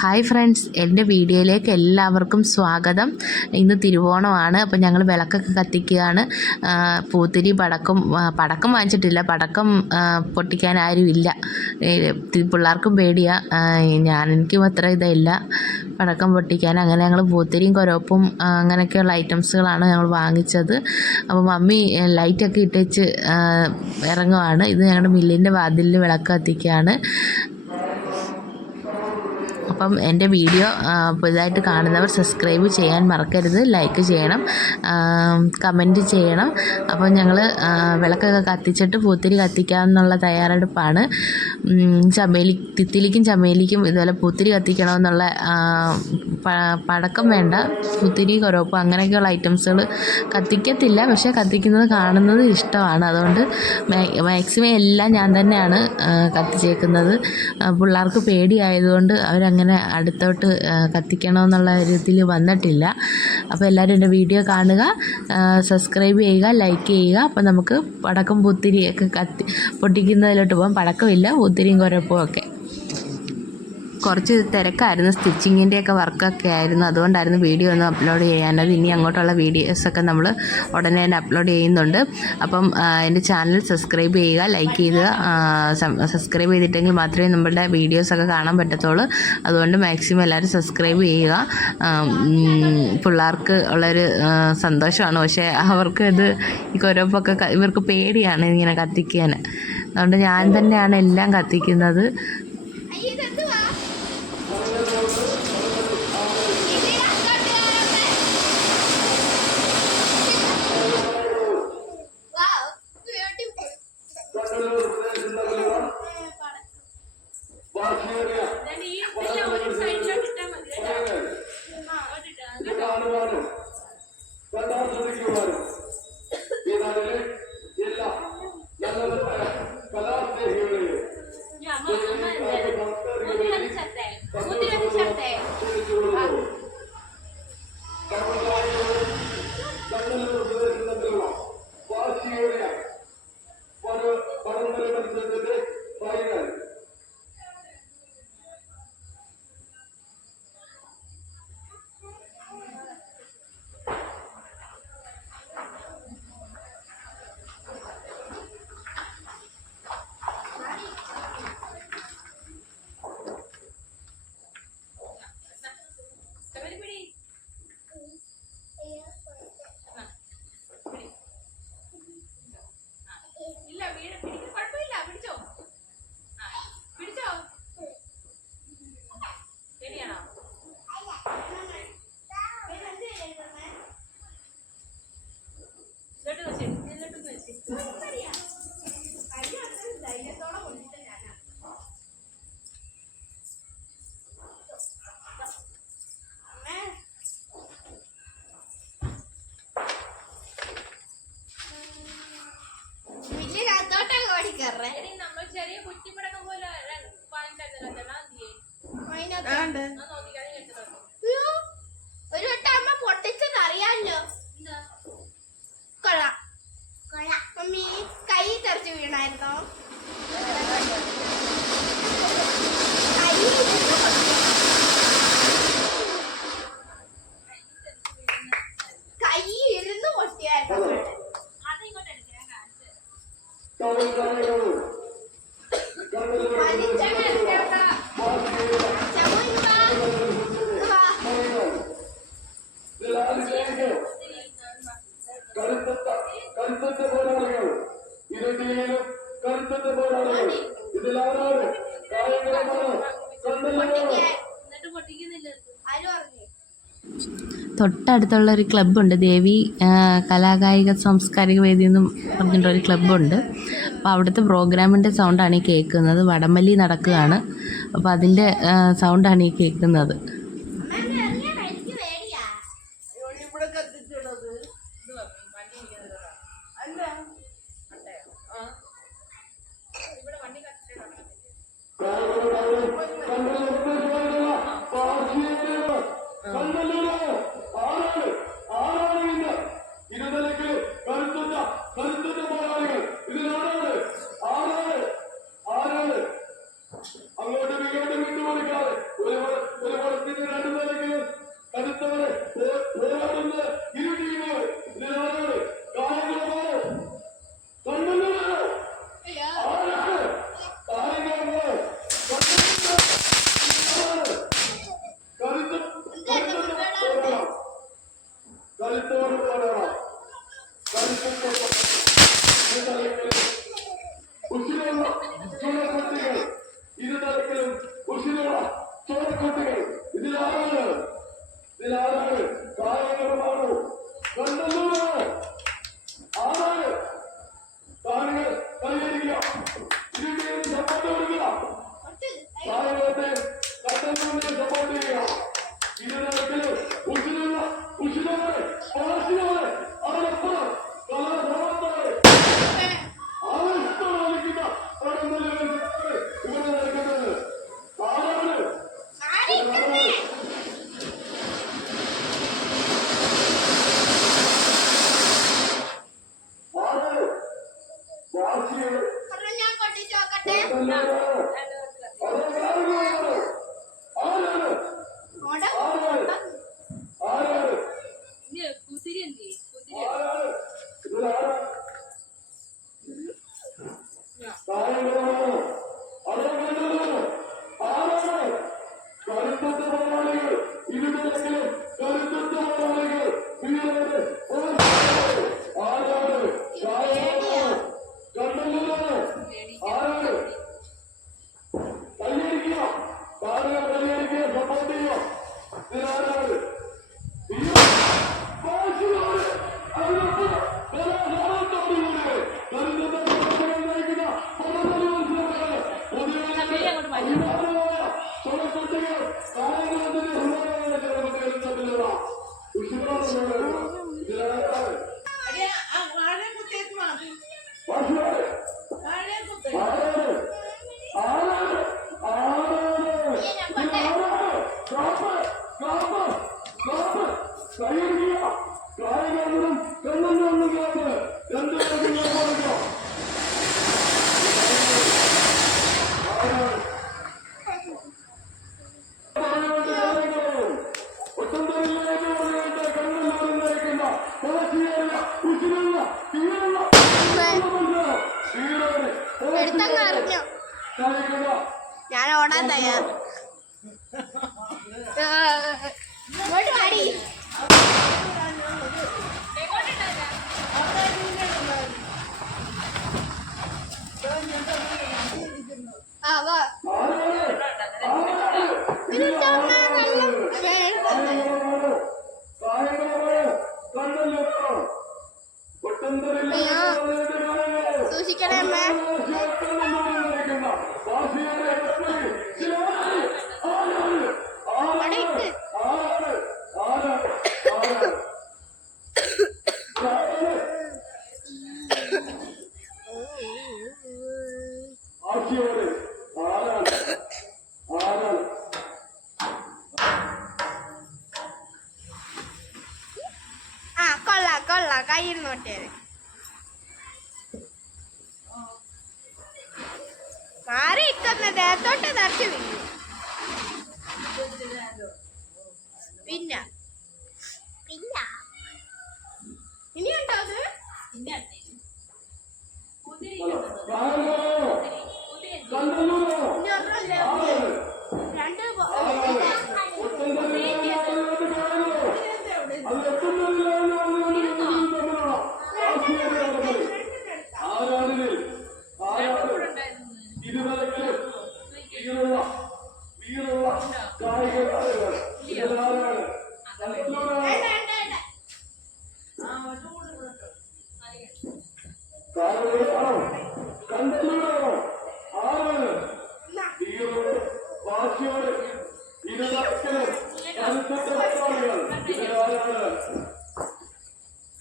Hi friends, എൻ്റെ വീഡിയോയിലേക്ക് എല്ലാവർക്കും സ്വാഗതം. ഇന്ന് തിരുവോണമാണ്. അപ്പോൾ ഞങ്ങൾ വിളക്കൊക്കെ കത്തിക്കുകയാണ്. പൂത്തിരി പടക്കം വാങ്ങിച്ചിട്ടില്ല. പടക്കം പൊട്ടിക്കാൻ ആരുമില്ല. പിള്ളേർക്കും പേടിയാണ്. എനിക്കും അത്ര ഇതല്ല പടക്കം പൊട്ടിക്കാൻ. അങ്ങനെ ഞങ്ങൾ പൂത്തിരിയും കൊരോപ്പും അങ്ങനെയൊക്കെയുള്ള ഐറ്റംസുകളാണ് ഞങ്ങൾ വാങ്ങിച്ചത്. അപ്പോൾ മമ്മി ലൈറ്റൊക്കെ ഇട്ടേച്ച് ഇറങ്ങുവാണ്. ഇത് ഞങ്ങളുടെ മില്ലിൻ്റെ വാതിലിൽ വിളക്ക് കത്തിക്കുകയാണ്. അപ്പം എൻ്റെ വീഡിയോ പുതുതായിട്ട് കാണുന്നവർ സബ്സ്ക്രൈബ് ചെയ്യാൻ മറക്കരുത്, ലൈക്ക് ചെയ്യണം, കമൻറ്റ് ചെയ്യണം. അപ്പം ഞങ്ങൾ വിളക്കൊക്കെ കത്തിച്ചിട്ട് പൂത്തിരി കത്തിക്കാമെന്നുള്ള തയ്യാറെടുപ്പാണ്. തിത്തിലിക്കും ചമേലിക്കും ഇതുപോലെ പൂത്തിരി കത്തിക്കണമെന്നുള്ള പടക്കം വേണ്ട, പൂത്തിരി കൊരോപ്പ് അങ്ങനെയൊക്കെയുള്ള ഐറ്റംസുകൾ കത്തിക്കത്തില്ല. പക്ഷേ കത്തിക്കുന്നത് കാണുന്നത് ഇഷ്ടമാണ്. അതുകൊണ്ട് മാക്സിമം എല്ലാം ഞാൻ തന്നെയാണ് കത്തിച്ചേക്കുന്നത്. പിള്ളേർക്ക് പേടിയായതുകൊണ്ട് അവരങ്ങനെ അടുത്തോട്ട് കത്തിക്കണമെന്നുള്ള ഒരു ഇതിൽ വന്നിട്ടില്ല. അപ്പോൾ എല്ലാവരും എൻ്റെ വീഡിയോ കാണുക, സബ്സ്ക്രൈബ് ചെയ്യുക, ലൈക്ക് ചെയ്യുക. അപ്പോൾ നമുക്ക് പടക്കം പൂത്തിരിയൊക്കെ പൊട്ടിക്കുന്നതിലോട്ട് പോകാം. പടക്കമില്ല, പൂത്തിരിയും കുരപ്പും ഒക്കെ. കുറച്ച് തിരക്കായിരുന്നു, സ്റ്റിച്ചിങ്ങിൻ്റെയൊക്കെ വർക്കൊക്കെ ആയിരുന്നു. അതുകൊണ്ടായിരുന്നു വീഡിയോ ഒന്നും അപ്ലോഡ് ചെയ്യാനത്. ഇനി അങ്ങോട്ടുള്ള വീഡിയോസൊക്കെ നമ്മൾ ഉടനെ തന്നെ അപ്ലോഡ് ചെയ്യുന്നുണ്ട്. അപ്പം എൻ്റെ ചാനൽ സബ്സ്ക്രൈബ് ചെയ്യുക, ലൈക്ക് ചെയ്യുക. സബ്സ്ക്രൈബ് ചെയ്തിട്ടെങ്കിൽ മാത്രമേ നമ്മുടെ വീഡിയോസൊക്കെ കാണാൻ പറ്റത്തുള്ളൂ. അതുകൊണ്ട് മാക്സിമം എല്ലാവരും സബ്സ്ക്രൈബ് ചെയ്യുക. പിള്ളേർക്ക് ഉള്ളൊരു സന്തോഷമാണ്. പക്ഷേ അവർക്ക് ഇത് ഈ കൊരോപ്പൊക്കെ ഇവർക്ക് പേടിയാണ് ഇങ്ങനെ കത്തിക്കാൻ. അതുകൊണ്ട് ഞാൻ തന്നെയാണ് എല്ലാം കത്തിക്കുന്നത്. നമ്മൾ ചെറിയ കുറ്റിപ്പടക്കം പോലെ ഒരു വട്ടം അമ്മ പൊട്ടിച്ചത് അറിയാമല്ലോ. കൊള്ളാം കൊള്ളാം. മമ്മി കൈ തെറിച്ച് വീണായിരുന്നോ? കൈ ഇരുന്ന് പൊട്ടിയായിരുന്നു. അതിങ്ങോട്ട് എടുക്കാൻ കാണിച്ചു. തൊട്ടടുത്തുള്ള ഒരു ക്ലബ്ബുണ്ട്, ദേവി കലാകായിക സാംസ്കാരിക വേദി എന്നും പറഞ്ഞിട്ടൊരു ക്ലബ്ബുണ്ട്. അപ്പോൾ അവിടുത്തെ പ്രോഗ്രാമിൻ്റെ സൗണ്ടാണ് ഈ കേൾക്കുന്നത്. വടംവലി നടക്കുകയാണ്. അപ്പോൾ അതിൻ്റെ സൗണ്ടാണ് ഈ കേൾക്കുന്നത്. അങ്ങോട്ടും ഇങ്ങോട്ടും വിട്ടുകൊടുക്കാതെ ചോരക്കുട്ടികൾ ഇതിലാരാണ് ഇതിലാരാണ് കായകരമാണോ കണ്ടല്ലൂരാണോ ആരാണ് താങ്കൾ പരിഹരിക്കുക ഇതിന്റെ സപ്പോർട്ട് കൊടുക്കുക കായകത്തെ കണ്ടല്ലൂരിനെ സപ്പോർട്ട് ചെയ്യുക ഇതിനകത്തില് ഉഷിതോടെ പാർട്ടിയോടെ അതിനപ്പുറം കലാഭവത്തോടെ ആവശ്യത്തോടെ ഇവിടെ നടക്കുന്നത് ആരാണ് ഞാൻ കൊട്ടിച്ചു നോക്കട്ടെ എടുത്തങ്ങ് അറിഞ്ഞു ഞാൻ ഓടാൻ തയ്യാർ ഇങ്ങോട്ട് പാടി ആ വാ സൂക്ഷിക്കണേ അമ്മ കൊള്ളാം കയ്യിൽ നോട്ടേ മാറി ഇക്കുന്ന ദേഹത്തോട്ട് നിറച്ചു വീഴും പിന്നെ ഇനിയുണ്ടോ അത് രണ്ട്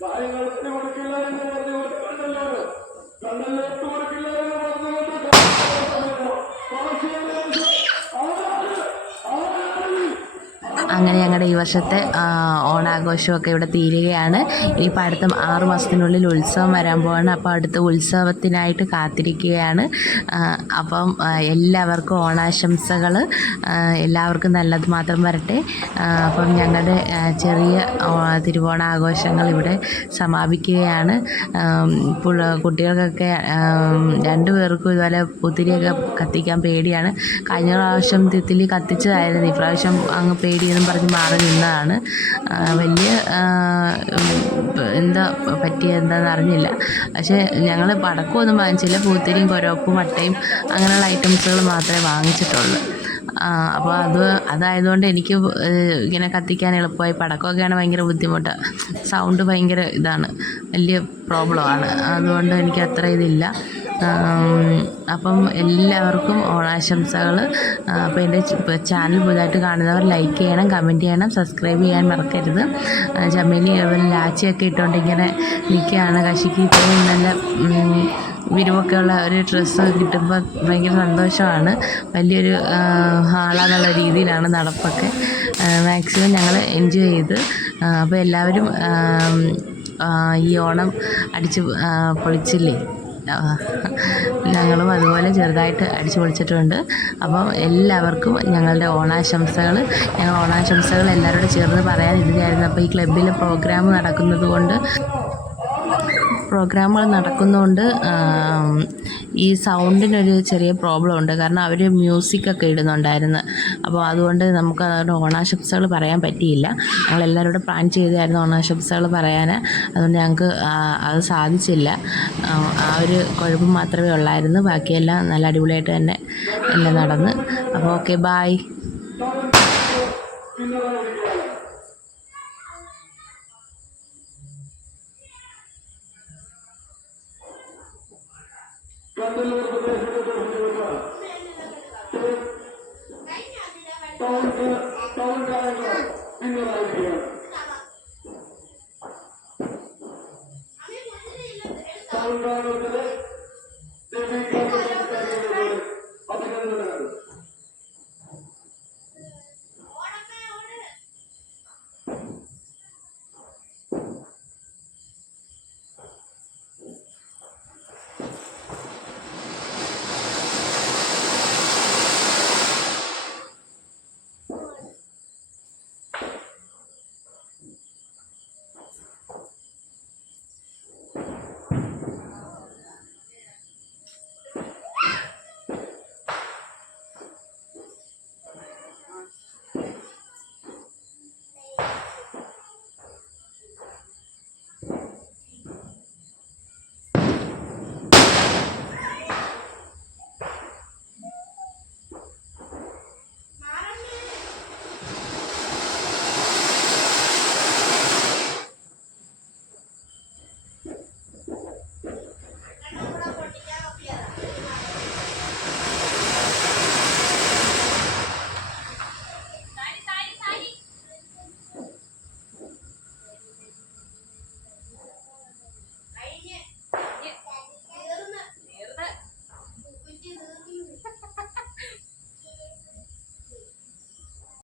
കാര്യങ്ങളത്തിന് കൊടുക്കില്ല എന്ന് പറഞ്ഞുകൊണ്ട് കണ്ടല്ലോട്ട് കൊടുക്കില്ല എന്ന് പറഞ്ഞുകൊണ്ട് അങ്ങനെ ഞങ്ങളുടെ ഈ വർഷത്തെ ഓണാഘോഷമൊക്കെ ഇവിടെ തീരുകയാണ്. ഇനിയിപ്പോൾ അടുത്ത 6 മാസത്തിനുള്ളിൽ ഉത്സവം വരാൻ പോവാണ്. അപ്പോൾ അടുത്ത ഉത്സവത്തിനായിട്ട് കാത്തിരിക്കുകയാണ്. അപ്പം എല്ലാവർക്കും ഓണാശംസകൾ. എല്ലാവർക്കും നല്ലത് മാത്രം വരട്ടെ. അപ്പം ഞങ്ങളുടെ ചെറിയ തിരുവോണാഘോഷങ്ങൾ ഇവിടെ സമാപിക്കുകയാണ്. കുട്ടികൾക്കൊക്കെ 2 പേർക്കും ഇതുപോലെ പുത്തിരിയൊക്കെ കത്തിക്കാൻ പേടിയാണ്. കഴിഞ്ഞ പ്രാവശ്യം തിത്തിലി കത്തിച്ചതായിരുന്നു. ഇപ്രാവശ്യം അങ്ങ് പേടിയെന്നും പറഞ്ഞ് മാറി നിന്നതാണ്. വലിയ എന്താ പറ്റിയെന്താണെന്ന് അറിഞ്ഞില്ല. പക്ഷേ ഞങ്ങൾ പടക്കമൊന്നും വാങ്ങിച്ചില്ല. പൂത്തിരിയും കൊരോപ്പും വട്ടയും അങ്ങനെയുള്ള ഐറ്റംസുകൾ മാത്രമേ വാങ്ങിച്ചിട്ടുള്ളൂ. അപ്പോൾ അതായതുകൊണ്ട് എനിക്ക് ഇങ്ങനെ കത്തിക്കാൻ എളുപ്പമായി. പടക്കമൊക്കെയാണ് ഭയങ്കര ബുദ്ധിമുട്ട്, സൗണ്ട് ഭയങ്കര ഇതാണ്, വലിയ പ്രോബ്ലമാണ്. അതുകൊണ്ട് എനിക്ക് അത്ര ഇതില്ല. അപ്പം എല്ലാവർക്കും ഓണാശംസകൾ. അപ്പോൾ എൻ്റെ ചാനൽ പുതുതായിട്ട് കാണുന്നവർ ലൈക്ക് ചെയ്യണം, കമൻറ്റ് ചെയ്യണം, സബ്സ്ക്രൈബ് ചെയ്യാൻ മറക്കരുത്. ചമ്മേലി ലാച്ചിയൊക്കെ ഇട്ടുകൊണ്ട് ഇങ്ങനെ നിൽക്കുകയാണ്. കശിക്ക് ഇത്രയും നല്ല വിരിവൊക്കെ ഉള്ള ഒരു ഡ്രസ്സ് കിട്ടുമ്പോൾ ഭയങ്കര സന്തോഷമാണ്. വലിയൊരു ഹാളാന്നുള്ള രീതിയിലാണ് നടപ്പൊക്കെ. മാക്സിമം ഞങ്ങൾ എൻജോയ് ചെയ്ത്. അപ്പോൾ എല്ലാവരും ഈ ഓണം അടിച്ച് പൊളിച്ചില്ലേ? ഞങ്ങളും അതുപോലെ ചെറുതായിട്ട് അടിച്ചു പൊളിച്ചിട്ടുണ്ട്. അപ്പം എല്ലാവർക്കും ഞങ്ങളുടെ ഓണാശംസകൾ. ഞങ്ങൾ ഓണാശംസകൾ എല്ലാവരോടും ചേർന്ന് പറയാനിരുന്നായിരുന്നു. അപ്പോൾ ഈ ക്ലബ്ബിൽ പ്രോഗ്രാമുകൾ നടക്കുന്നതുകൊണ്ട് ഈ സൗണ്ടിനൊരു ചെറിയ പ്രോബ്ലം ഉണ്ട്. കാരണം അവർ മ്യൂസിക്കൊക്കെ ഇടുന്നുണ്ടായിരുന്നു. അപ്പോൾ അതുകൊണ്ട് നമുക്ക് അതുകൊണ്ട് ഓണാശംസകൾ പറയാൻ പറ്റിയില്ല. ഞങ്ങളെല്ലാവരോടും പ്ലാൻ ചെയ്തായിരുന്നു ഓണാശംസകൾ പറയാൻ. അതുകൊണ്ട് ഞങ്ങൾക്ക് അത് സാധിച്ചില്ല. ആ ഒരു കുഴപ്പം മാത്രമേ ഉള്ളായിരുന്നു. ബാക്കിയെല്ലാം നല്ല അടിപൊളിയായിട്ട് തന്നെ എല്ലാം നടന്ന്. അപ്പോൾ ഓക്കെ, ബായ്. കണ്ടല്ലൂർ പ്രദേശത്തെ ടൗൺ കാര്യങ്ങൾ പിന്നീടായിരിക്കും.